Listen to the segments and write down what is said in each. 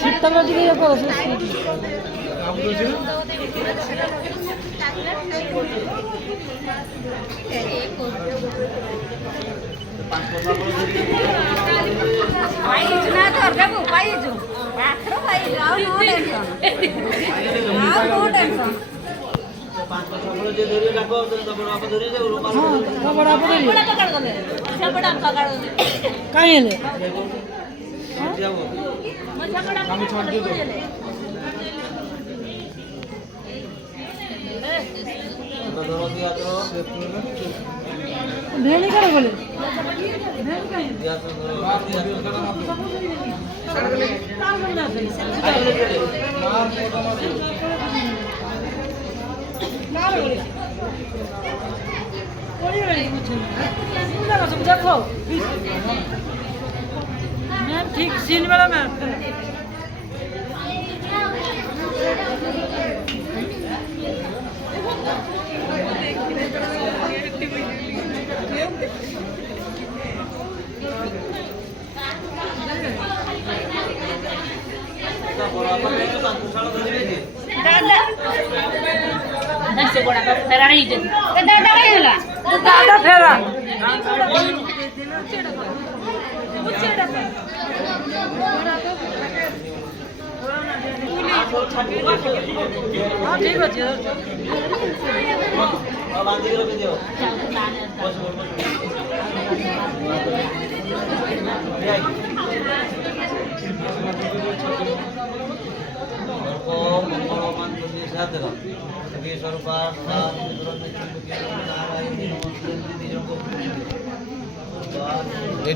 শীতকালের দিকে ইয়ে করো কাই এলে भेड़ी करे बोले देखो मैम ठीक सीन वाला मैम ठीक अच्छे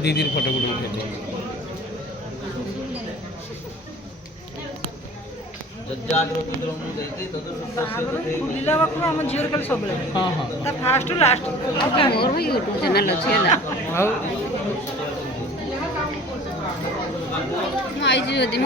दीदी फोटोगुलो उठे लीला बापू आम झील कल सब हाँ हाँ फास्ट लास्ट मोर भी यूट्यूब चैनल अच्छे है आई जी यदि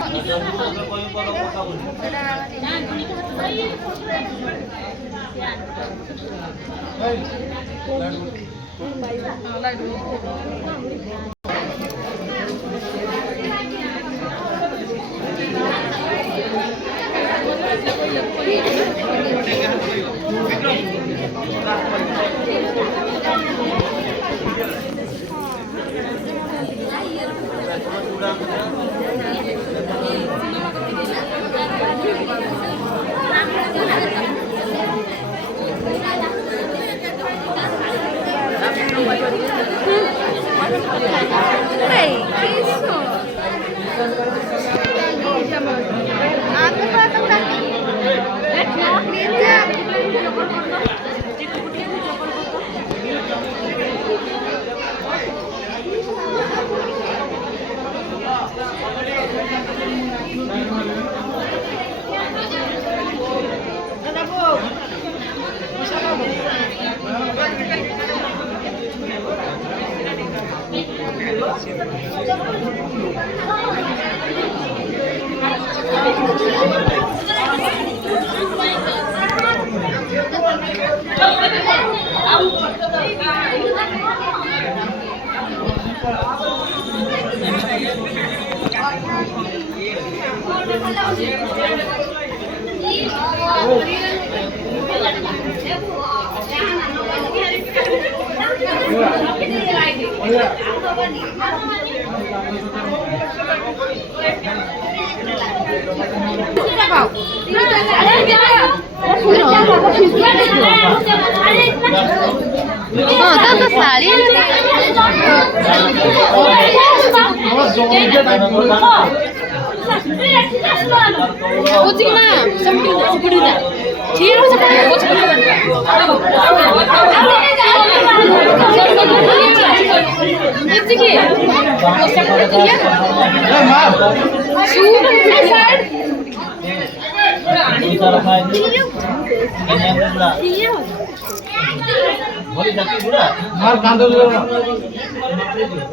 মার কাঁদো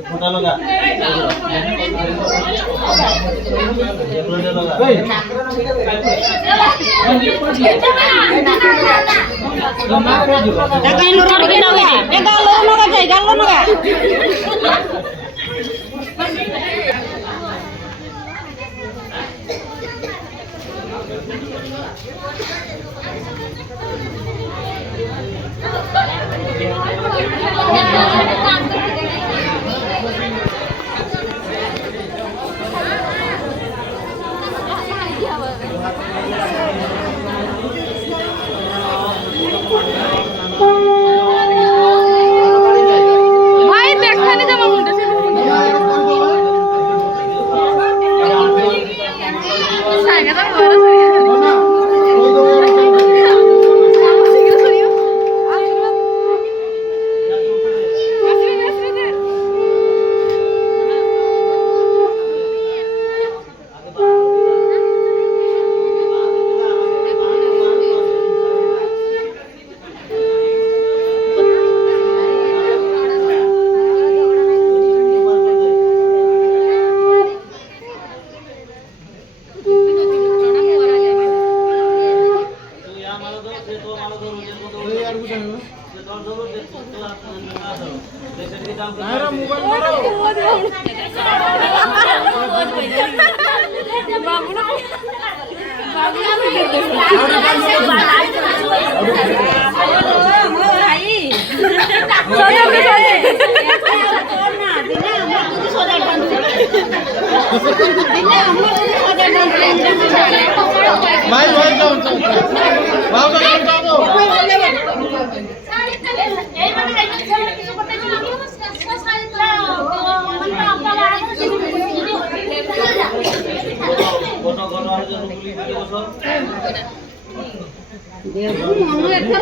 ফোটা লগা ভাই ভাই যাও যাও যাও এই মানে কিছু করতে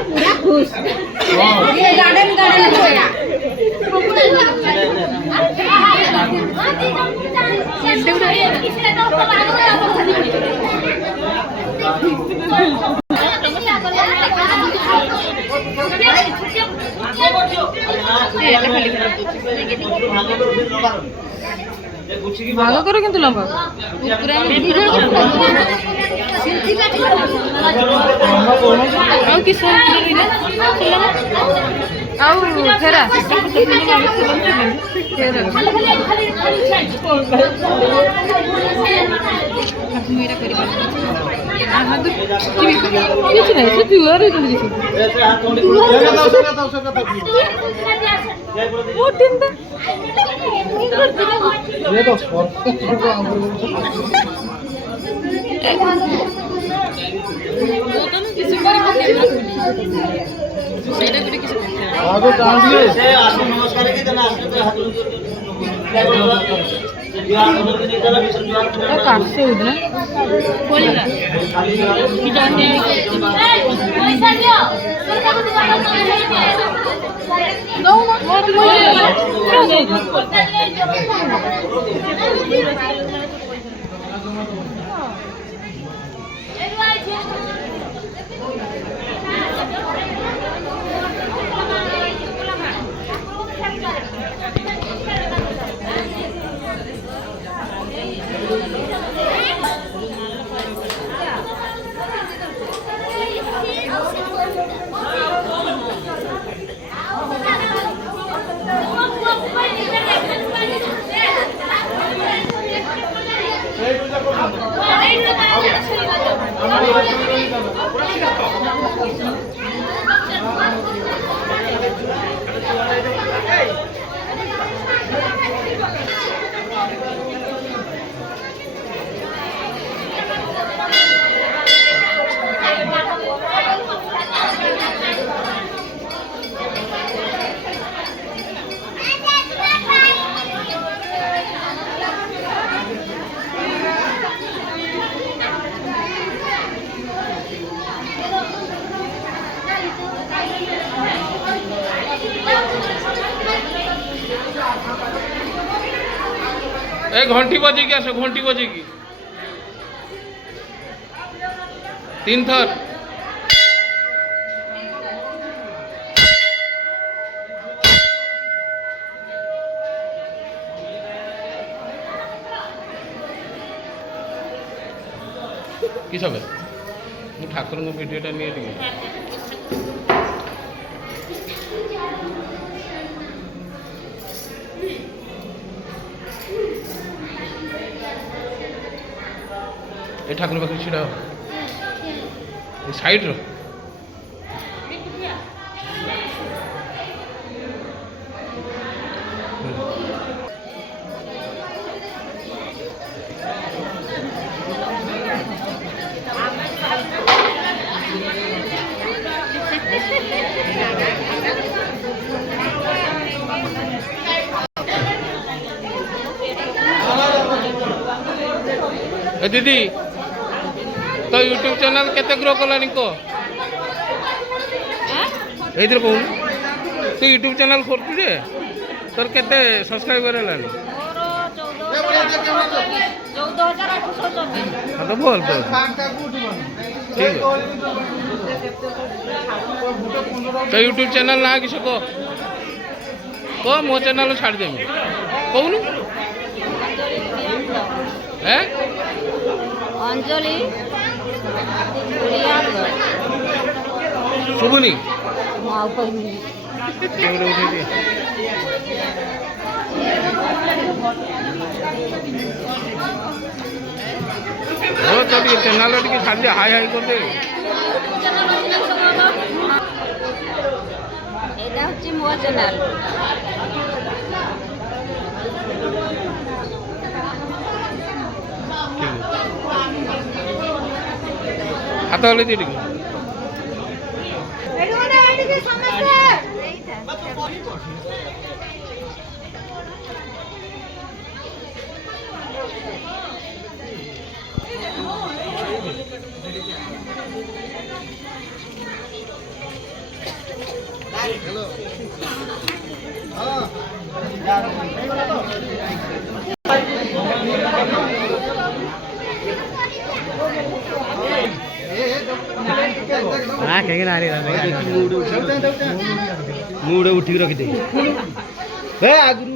पूरा खुश ये गार्डन गार्डन होया ভালো করে কিন্তু লম্বা ଆଉ କି ଆଉ ଫେରା କିଛି ନାହିଁ ସେ ଜୁଆର काटसे उधर ए घंटी बजे की आसो घंटी बजे की 3 थर कि सब मु ठाकुर भिडियोटा नहीं ये ठाकुर पाखे छिड़ा साइड रो ए दीदी तो यूट्यूब चैनल केते ग्रो कलानी को एइधर कहू तो यूट्यूब चैनल खोलतु जे तोर केते सब्सक्राइबर हलानी हां तो बोल तो ठीक है तो यूट्यूब चैनल ना किसी को मो चैनल छाड़ देमी कहूनु हैं अंजलि शुभनी तो चैनल टे छाड़ दे हाई हाई कर दे এটা হচ্ছে মো চ্যানেল হাত হলে দিয়ে দিবি मुड़े उठी रखी दे आगुरी